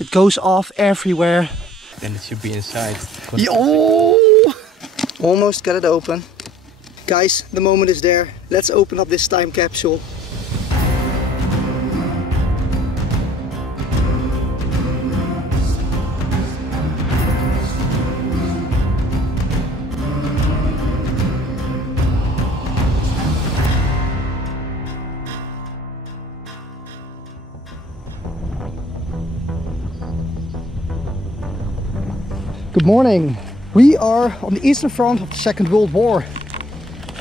It goes off everywhere. Then it should be inside. Oh! Almost got it open. Guys, the moment is there. Let's open up this time capsule. Good morning. We are on the eastern front of the Second World War.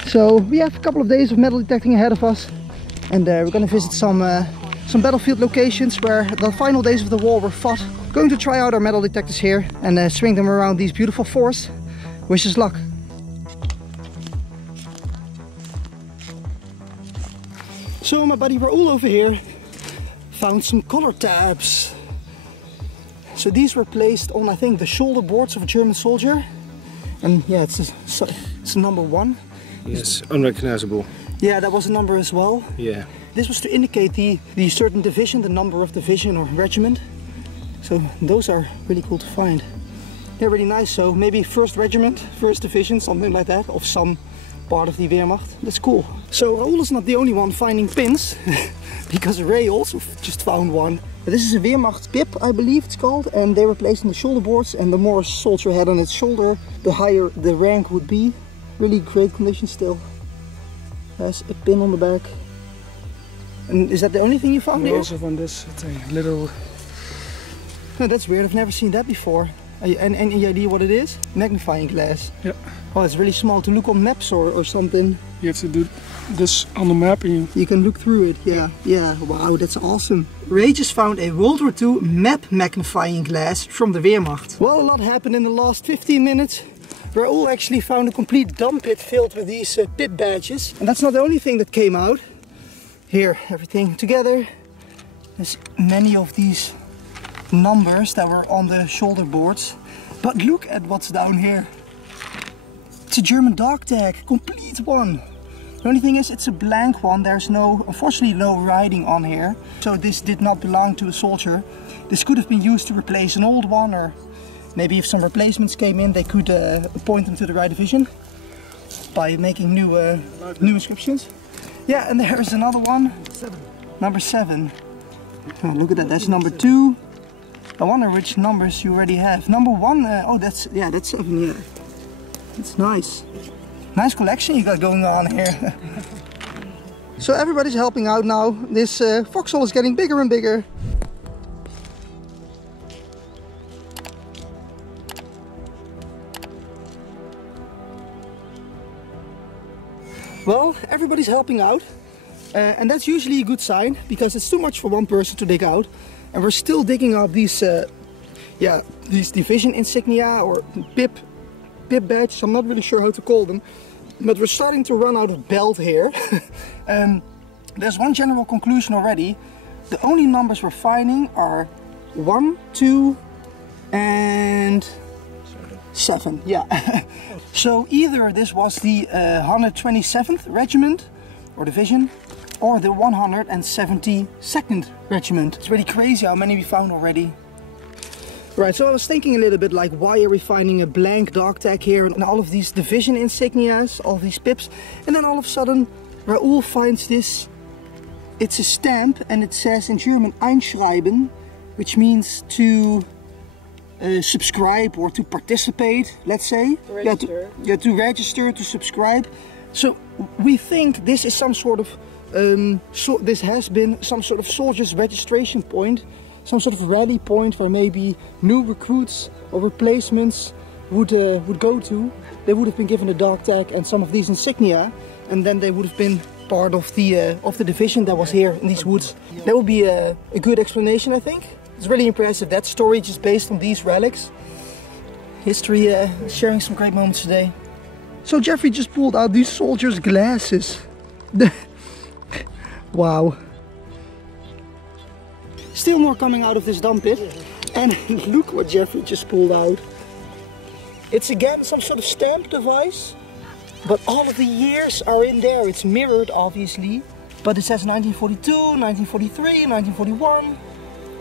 So we have a couple of days of metal detecting ahead of us, and we're going to visit some battlefield locations where the final days of the war were fought. Going to try out our metal detectors here and swing them around these beautiful forests. Wish us luck. So my buddy Raoul over here found some color tabs. So these were placed on, I think, the shoulder boards of a German soldier. And yeah, it's a number 1. Yes, unrecognizable. Yeah, that was a number as well. Yeah. This was to indicate the certain division, the number of division or regiment. So those are really cool to find. They're really nice, so maybe 1st regiment, 1st division, something like that, of some part of the Wehrmacht. That's cool. So Raoul is not the only one finding pins, because Ray also just found one. This is a Wehrmacht pip, I believe it's called, and they were placed on the shoulder boards, and the more a soldier had on its shoulder, the higher the rank would be. Really great condition still. There's a pin on the back. And is that the only thing you found here? Also found this, it's a little... No, that's weird, I've never seen that before. Any idea what it is? Magnifying glass. Yeah. Oh, it's really small to look on maps or something. You have to do this on the map and you can look through it, yeah. Yeah, wow, that's awesome. Ray just found a World War II map magnifying glass from the Wehrmacht. Well, a lot happened in the last 15 minutes. Raoul actually found a complete dump pit filled with these pip badges. And that's not the only thing that came out. Here, everything together. There's many of these numbers that were on the shoulder boards. But look at what's down here. It's a German dog tag, complete one. The only thing is, it's a blank one. There's unfortunately no writing on here. So this did not belong to a soldier. This could have been used to replace an old one, or maybe if some replacements came in, they could appoint them to the right division by making new inscriptions. Yeah, and there's another one. Number 7. Oh, look at that, that's number 2. I wonder which numbers you already have. Number 1, oh that's 7, yeah. It's nice. Nice collection you got going on here. So everybody's helping out now. This foxhole is getting bigger and bigger. Well, everybody's helping out. And that's usually a good sign, because it's too much for one person to dig out. And we're still digging up these division insignia or pip badges. I'm not really sure how to call them. But we're starting to run out of belt here. There's one general conclusion already. The only numbers we're finding are 1, 2 and 7. Yeah. So either this was the 127th Regiment or Division, or the 172nd Regiment. It's really crazy how many we found already. Right, so I was thinking a little bit like, why are we finding a blank dog tag here and all of these division insignias, all these pips, and then all of a sudden Raoul finds this. It's a stamp and it says in German einschreiben, which means to subscribe or to participate, let's say. Register. To register, to subscribe. So we think this is some sort of, this has been some sort of soldier's registration point. Some sort of rally point where maybe new recruits or replacements would go to. They would have been given a dog tag and some of these insignia, and then they would have been part of the division that was here in these woods. That would be a good explanation, I think. It's really impressive. That story just based on these relics. History sharing some great moments today. So Jeffrey just pulled out these soldiers' glasses. Wow. Still more coming out of this dump pit. And look what Jeffrey just pulled out. It's again some sort of stamp device. But all of the years are in there. It's mirrored, obviously. But it says 1942, 1943, 1941.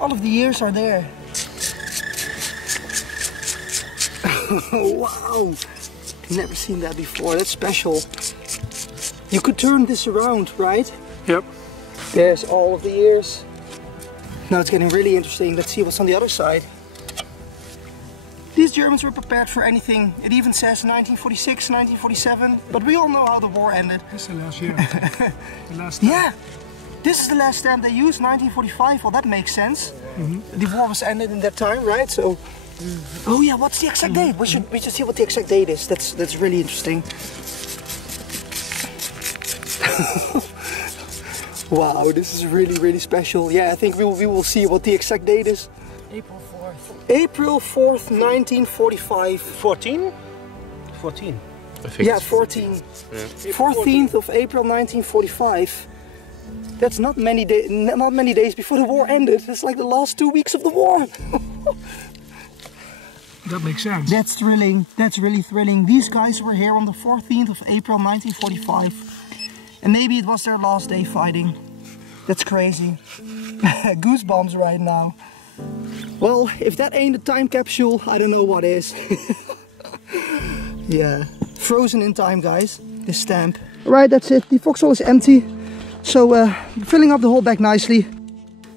All of the years are there. Wow! Never seen that before. That's special. You could turn this around, right? Yep. There's all of the ears. Now it's getting really interesting. Let's see what's on the other side. These Germans were prepared for anything. It even says 1946, 1947, but we all know how the war ended. This is the last year. The last time. Yeah, this is the last stamp they used, 1945. Well, that makes sense. The war was ended in that time, right? So, oh yeah, what's the exact date? We should see what the exact date is. That's really interesting. Wow, this is really special. Yeah, I think we will see what the exact date is. April 4th. April 4th, 1945. 14? 14. I think Yeah, it's 14. Yeah. 14th of April 1945. That's not many days before the war ended. It's like the last 2 weeks of the war. That makes sense. That's thrilling. That's really thrilling. These guys were here on the 14th of April 1945. And maybe it was their last day fighting. That's crazy. Goosebumps right now. Well, if that ain't a time capsule, I don't know what is. Yeah. Frozen in time, guys. This stamp. Alright, that's it. The foxhole is empty. So, filling up the hole back nicely.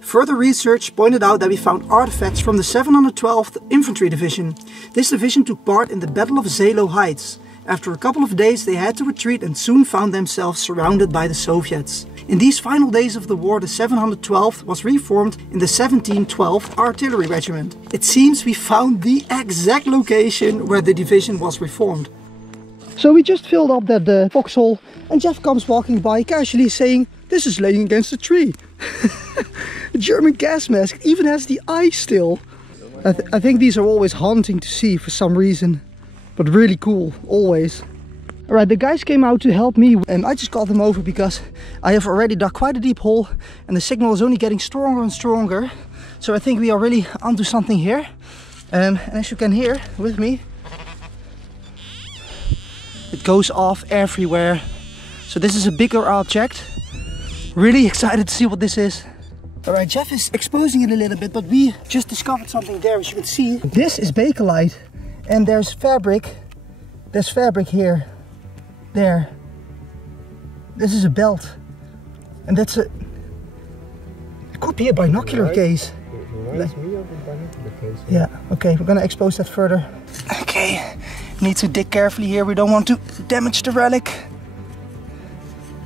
Further research pointed out that we found artifacts from the 712th Infantry Division. This division took part in the Battle of Zelo Heights. After a couple of days they had to retreat and soon found themselves surrounded by the Soviets. In these final days of the war, the 712th was reformed in the 1712th Artillery Regiment. It seems we found the exact location where the division was reformed. So we just filled up that foxhole and Jeff comes walking by casually saying, "This is laying against a tree." A German gas mask, it even has the eye still. I think these are always haunting to see for some reason. But really cool, always. Alright, the guys came out to help me and I just called them over because I have already dug quite a deep hole and the signal is only getting stronger and stronger. So I think we are really onto something here. And as you can hear with me, it goes off everywhere. So this is a bigger object. Really excited to see what this is. Alright, Jeff is exposing it a little bit, but we just discovered something there, as you can see. This is bakelite. And there's fabric here, there. This is a belt. And that's it could be a binocular case. Reminds me of a binocular case. Yeah, okay, we're gonna expose that further. Okay, need to dig carefully here, we don't want to damage the relic.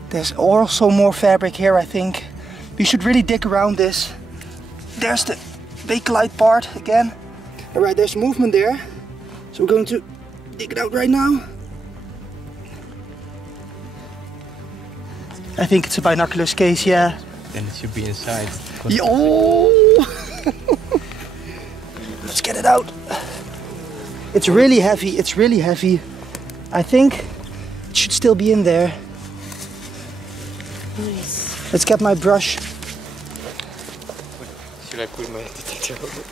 There's also more fabric here, I think. We should really dig around this. There's the bakelite part again. Alright, there's movement there. So we're going to dig it out right now. I think it's a binoculars case, yeah. Then it should be inside. Yo! Let's get it out. It's really heavy, it's really heavy. I think it should still be in there. Nice. Let's get my brush. Should I put my detector over?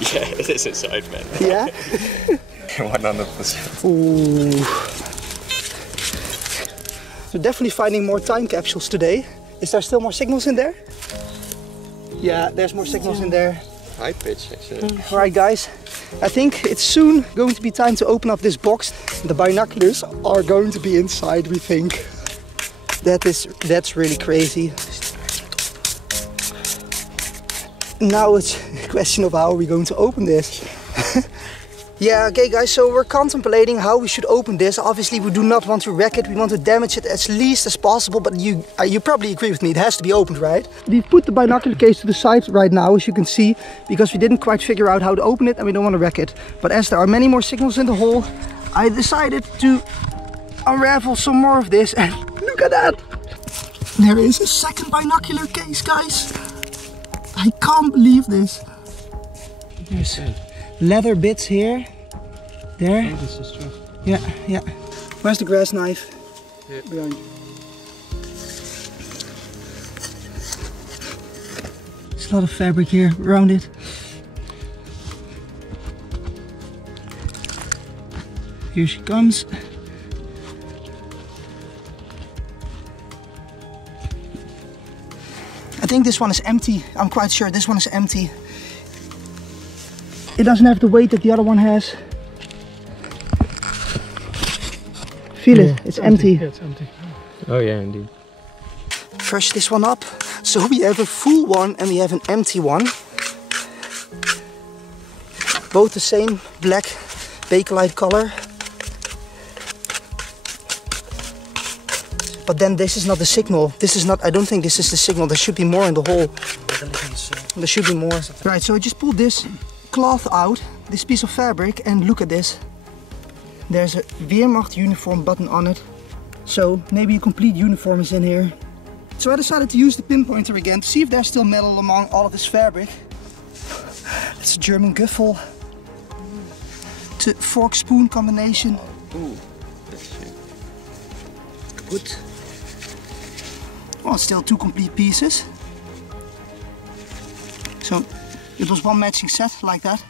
Yeah, it is inside, man. Yeah? 100%. Ooh. So definitely finding more time capsules today. Is there still more signals in there? Yeah, there's more signals in there. High pitch, actually. Alright guys, I think it's soon going to be time to open up this box. The binoculars are going to be inside, we think. That's really crazy. Now it's a question of how are we going to open this. Yeah, okay guys, so we're contemplating how we should open this. Obviously we do not want to wreck it, we want to damage it as least as possible, but you probably agree with me, it has to be opened, right? We've put the binocular case to the side right now, as you can see, because we didn't quite figure out how to open it and we don't want to wreck it. But as there are many more signals in the hole, I decided to unravel some more of this, and look at that! There is a second binocular case, guys! I can't believe this. There's leather bits here, there. Oh, this is true. Yeah, yeah. Where's the grass knife? Yeah. Behind you. There's a lot of fabric here around it. Here she comes. I think this one is empty. I'm quite sure this one is empty. It doesn't have the weight that the other one has. Feel it, it's empty. Yeah, it's empty. Oh yeah, indeed. Fresh this one up. So we have a full one and we have an empty one. Both the same black Bakelite color. But then this is not the signal. This is not, I don't think this is the signal. There should be more in the hole. There should be more. Right, so I just pulled this cloth out, this piece of fabric, and look at this. There's a Wehrmacht uniform button on it. So maybe a complete uniform is in here. So I decided to use the pinpointer again to see if there's still metal among all of this fabric. It's a German Guffel to fork spoon combination. Ooh, that's Good. Well, still two complete pieces. So it was one matching set like that.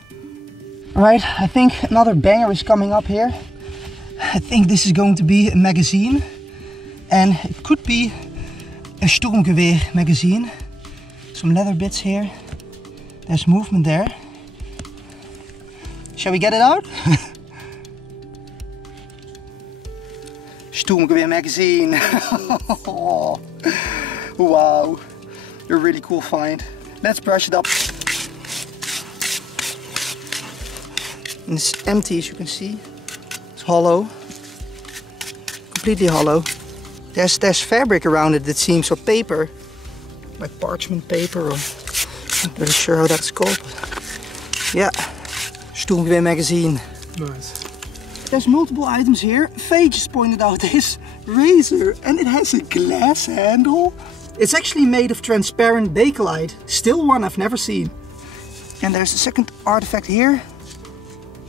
Alright, I think another banger is coming up here. I think this is going to be a magazine. And it could be a Sturmgewehr magazine. Some leather bits here. There's movement there. Shall we get it out? Sturmgewehr magazine. Wow, a really cool find. Let's brush it up. And it's empty, as you can see. It's hollow, completely hollow. There's fabric around it, it seems, or paper, like parchment paper, or I'm not really sure how that's called. Yeah, Sturmgewehr magazine. Nice. There's multiple items here. Faye just pointed out this razor, and it has a glass handle. It's actually made of transparent Bakelite. Still one I've never seen. And there's a second artifact here.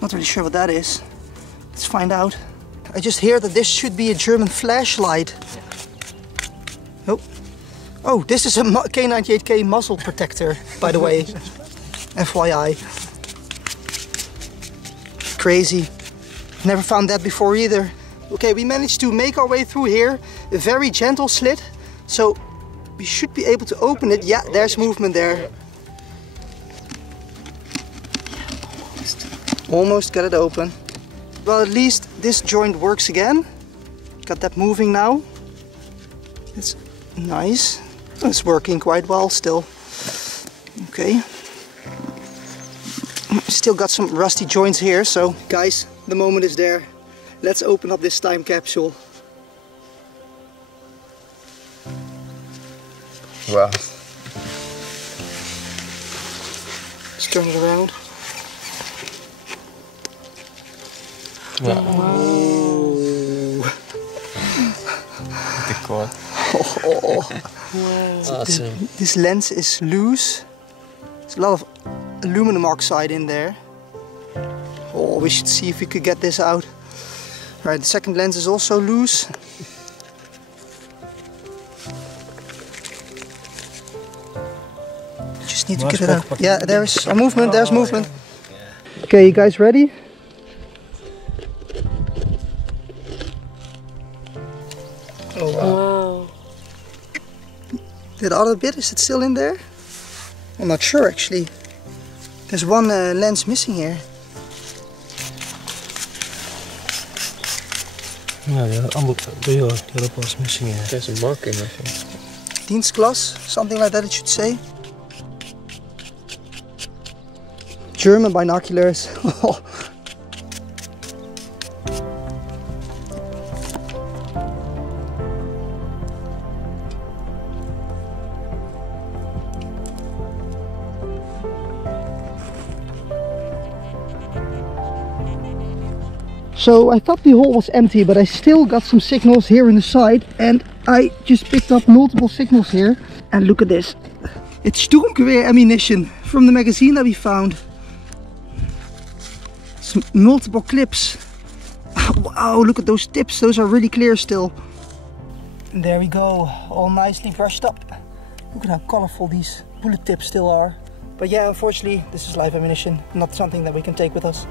Not really sure what that is. Let's find out. I just hear that this should be a German flashlight. Oh, oh, this is a K98K muzzle protector, by the way. FYI. Crazy. Never found that before either. Okay, we managed to make our way through here. A very gentle slit. So we should be able to open it. Yeah, there's movement there. Almost got it open. Well, at least this joint works again. Got that moving now. It's nice. It's working quite well still. Okay. Still got some rusty joints here, so guys, the moment is there. Let's open up this time capsule. Wow. Let's turn it around. Wow. The cord. Awesome. This lens is loose. There's a lot of aluminum oxide in there. Oh, we should see if we could get this out. Right, the second lens is also loose. Just need to get it out. Yeah, there's a movement, there's movement. Okay, you guys ready? Oh wow. That other bit, is it still in there? I'm not sure actually. There's one lens missing here. Ja, the other part's missing here. There's a marking, I think. Dienstglas, something like that it should say. German binoculars. So I thought the hole was empty, but I still got some signals here in the side, and I just picked up multiple signals here. And look at this. It's Sturmgewehr ammunition from the magazine that we found. Some multiple clips. Wow, look at those tips. Those are really clear still. And there we go, all nicely brushed up. Look at how colorful these bullet tips still are. But yeah, unfortunately, this is live ammunition, not something that we can take with us.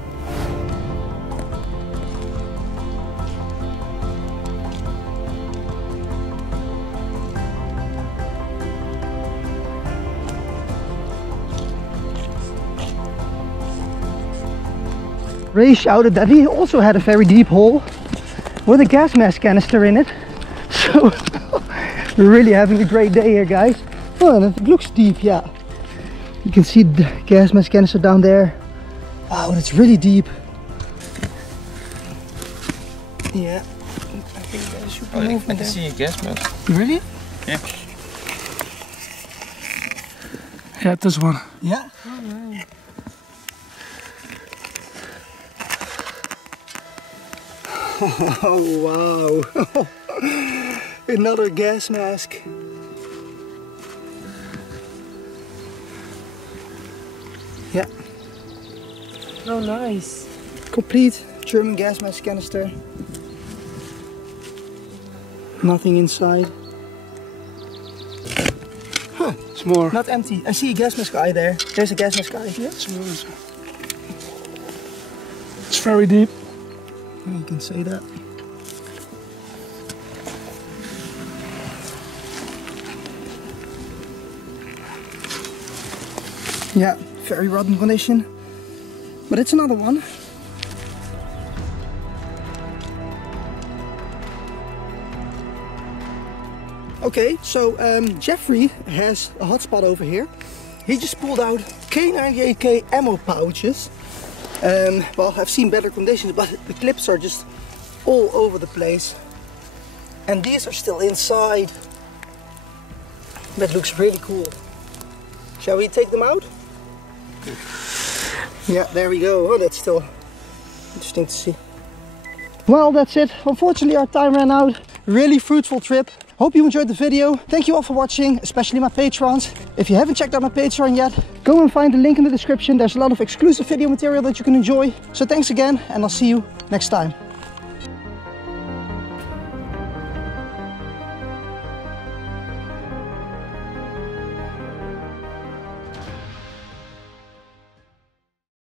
Ray shouted that he also had a very deep hole. with a gas mask canister in it. So we're really having a great day here, guys. Oh, and it looks deep, yeah. You can see the gas mask canister down there. Wow, that's really deep. Yeah. I think that should be movement. I can see a gas mask. Really? Yeah. Yeah, this one. Yeah. Oh wow. Another gas mask. Yeah. Oh, nice. Complete German gas mask canister. Nothing inside. Huh, it's more. Not empty. I see a gas mask eye there. There's a gas mask eye. Yeah, it's very deep. You can say that. Yeah, very rotten condition. But it's another one. Okay, so Jeffrey has a hotspot over here. He just pulled out K98K ammo pouches. Well, I've seen better conditions, but the clips are just all over the place. And these are still inside. That looks really cool. Shall we take them out? Yeah, there we go. Oh, that's still interesting to see. Well, that's it. Unfortunately, our time ran out. Really fruitful trip. Hope you enjoyed the video. Thank you all for watching, especially my patrons. If you haven't checked out my Patreon yet, go and find the link in the description. There's a lot of exclusive video material that you can enjoy. So thanks again, and I'll see you next time.